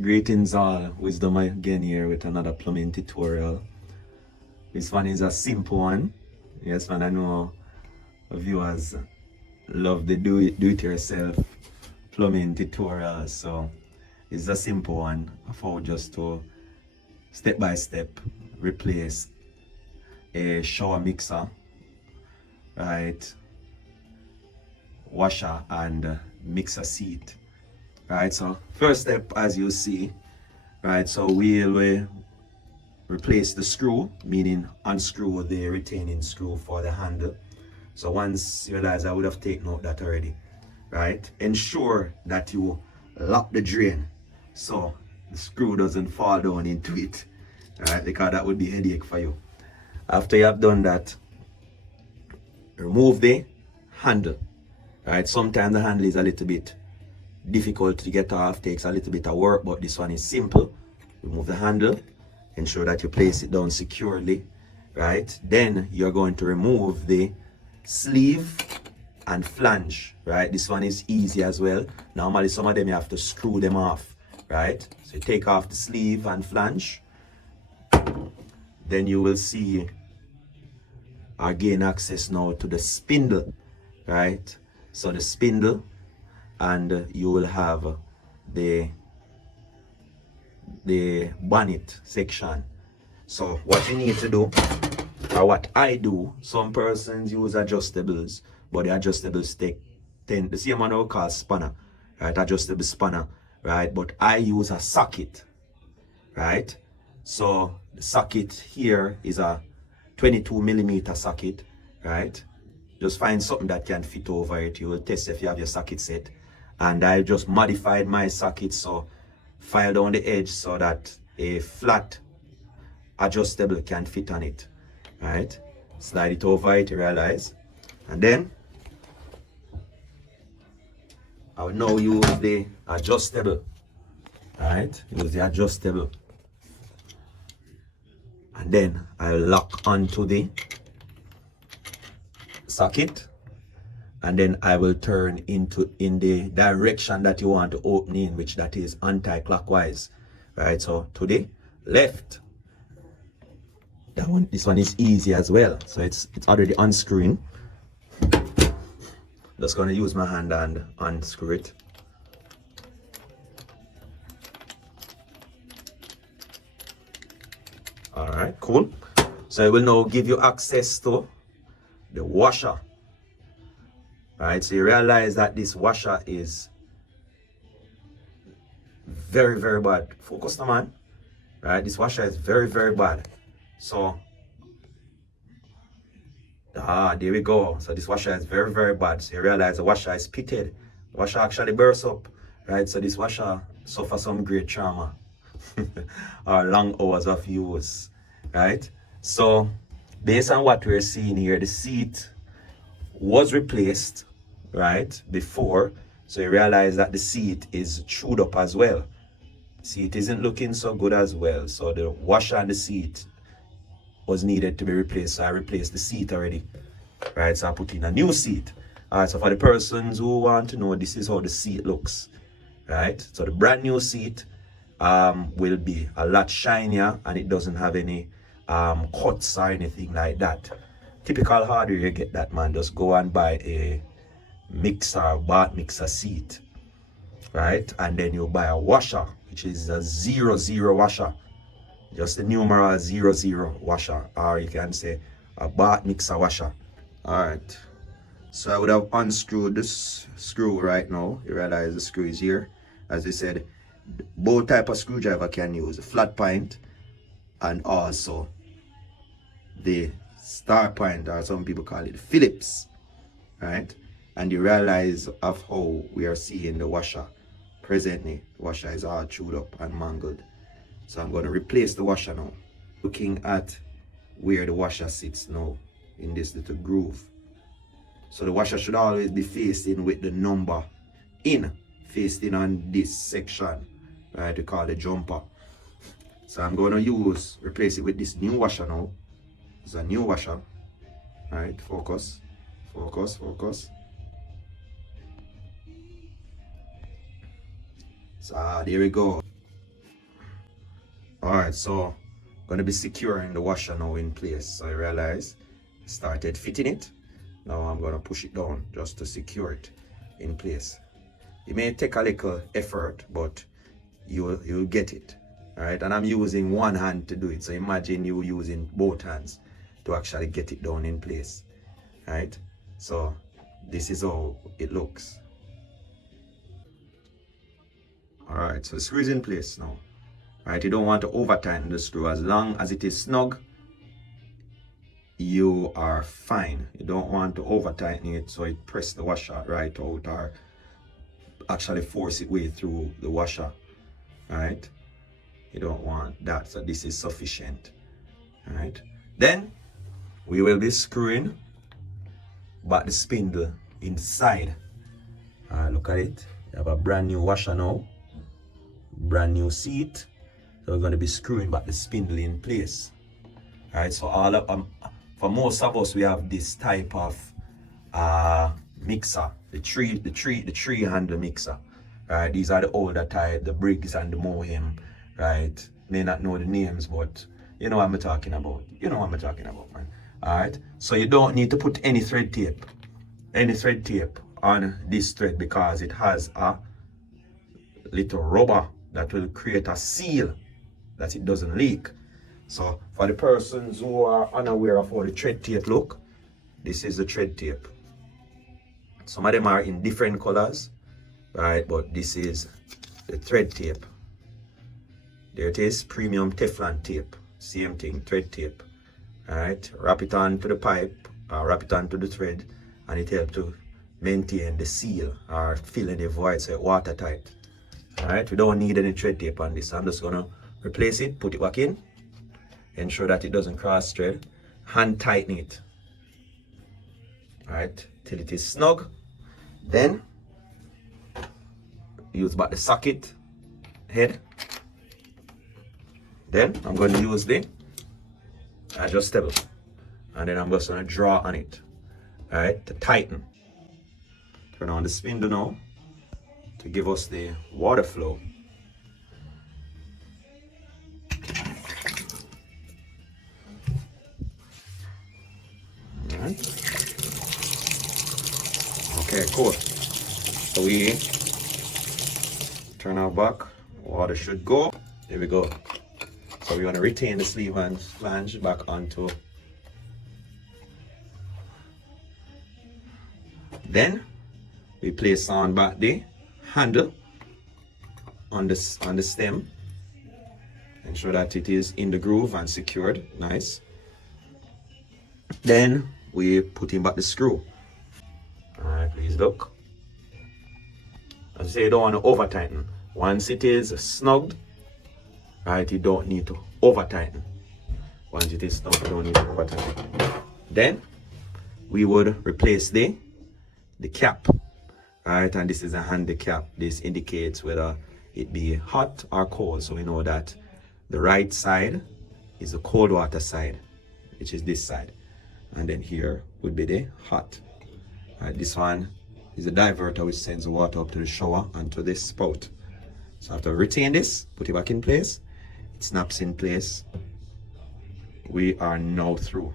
Greetings all, Wisdom again here with another plumbing tutorial. This one is a simple one. Yes man, I know viewers love the do-it-yourself plumbing tutorials, so it's a simple one of how just to step by step replace a shower mixer, right, washer and mixer seat. Right, so first step, as you see, right, so we'll replace the screw, meaning unscrew the retaining screw for the handle. So once you realize, I would have taken note that already, right? Ensure that you lock the drain so the screw doesn't fall down into it, right? Because that would be a headache for you. After you have done that, remove the handle, right? Sometimes the handle is a little bit difficult to get off, takes a little bit of work, but this one is simple. Remove the handle, ensure that you place it down securely, right? Then you're going to remove the sleeve and flange, right? This one is easy as well. Normally some of them you have to screw them off, right? So you take off the sleeve and flange, then you will see or gain access now to the spindle, right? So the spindle, and you will have the bonnet section. So what you need to do, or what I do, some persons use adjustables, but the adjustables take the same one we call spanner, right? Adjustable spanner, right? But I use a socket, right? So the socket here is a 22mm socket, right? Just find something that can fit over it. You will test if you have your socket set. And I just modified my socket, so file down the edge so that a flat adjustable can fit on it, right? Slide it over it, you realize. And then I will now use the adjustable, right? Use the adjustable. And then I'll lock onto the socket, and then I will turn in the direction that you want to open in, which that is anti-clockwise, right? So to the left. This one is easy as well. So it's already unscrewing. Just gonna use my hand and unscrew it. All right, cool. So I will now give you access to the washer. Right, so you realize that this washer is very, very bad. Focus now, man. Right, this washer is very, very bad. So, there we go. So this washer is very, very bad. So you realize the washer is pitted. The washer actually bursts up. Right, so this washer suffers some great trauma or long hours of use. Right, so based on what we're seeing here, the seat was replaced, right, before. So you realize that the seat is chewed up as well. Seat isn't looking so good as well. So the washer and the seat was needed to be replaced. So I replaced the seat already, right? So I put in a new seat. All right, so for the persons who want to know, this is how the seat looks, right? So the brand new seat will be a lot shinier, and it doesn't have any cuts or anything like that. Typical hardware, you get that, man. Just go and buy a mixer, bath mixer seat, right? And then you buy a washer, which is a 00 washer, just the numeral 00 washer, or you can say a bath mixer washer. All right, so I would have unscrewed this screw right now. You realize the screw is here. As I said, both type of screwdriver can use, a flat point and also the star point, or some people call it Phillips, right? And you realize of how we are seeing the washer presently. The washer is all chewed up and mangled. So I'm going to replace the washer now. Looking at where the washer sits now in this little groove. So the washer should always be facing with the number in, facing on this section, right? We call the jumper. So I'm going to replace it with this new washer now. It's a new washer, right? Focus, focus, focus. So there we go. Alright, so gonna be securing the washer now in place. So I realize started fitting it. Now I'm gonna push it down just to secure it in place. It may take a little effort, but you'll get it. Alright, and I'm using one hand to do it. So imagine you using both hands to actually get it down in place. Alright, so this is how it looks. Alright, so the screw is in place now. Alright, you don't want to over tighten the screw. As long as it is snug, you are fine. You don't want to over tighten it so it press the washer right out or actually force it way through the washer. Alright, you don't want that. So this is sufficient. Alright, then we will be screwing back the spindle inside. Alright, look at it. You have a brand new washer now, brand new seat. So we're going to be screwing back the spindle in place. Alright, so for most of us, we have this type of mixer, the tree handle mixer. Right, these are the older type, the Briggs and the Mohem. Right, may not know the names, but you know what I'm talking about. You know what I'm talking about, man. Alright, so you don't need to put any thread tape on this thread because it has a little rubber that will create a seal that it doesn't leak. So for the persons who are unaware of how the thread tape look, this is the thread tape. Some of them are in different colors, right? But this is the thread tape. There it is, premium Teflon tape. Same thing, thread tape. Alright, wrap it onto the pipe, or wrap it onto the thread, and it helps to maintain the seal or fill in the void so it's watertight. Alright, we don't need any thread tape on this. I'm just gonna replace it, put it back in, ensure that it doesn't cross thread, hand tighten it. Alright, till it is snug. Then use back the socket head. Then I'm going to use the adjustable, and then I'm just going to draw on it, alright, to tighten. Turn on the spindle now to give us the water flow. Alright. Okay, cool. So we turn our back, water should go. There we go. So we want to retain the sleeve and flange back onto. Then we place on back the handle on the stem. Ensure that it is in the groove and secured. Nice. Then we put in back the screw. Alright, please look. As I say, you don't want to over tighten. Once it is snugged, right, you don't need to over tighten. Once it is snug, you don't need to over tighten. Then we would replace the cap. Alright, and this is a handicap. This indicates whether it be hot or cold. So we know that the right side is the cold water side, which is this side. And then here would be the hot. Alright, this one is a diverter which sends the water up to the shower and to this spout. So after retain this, put it back in place. It snaps in place. We are now through.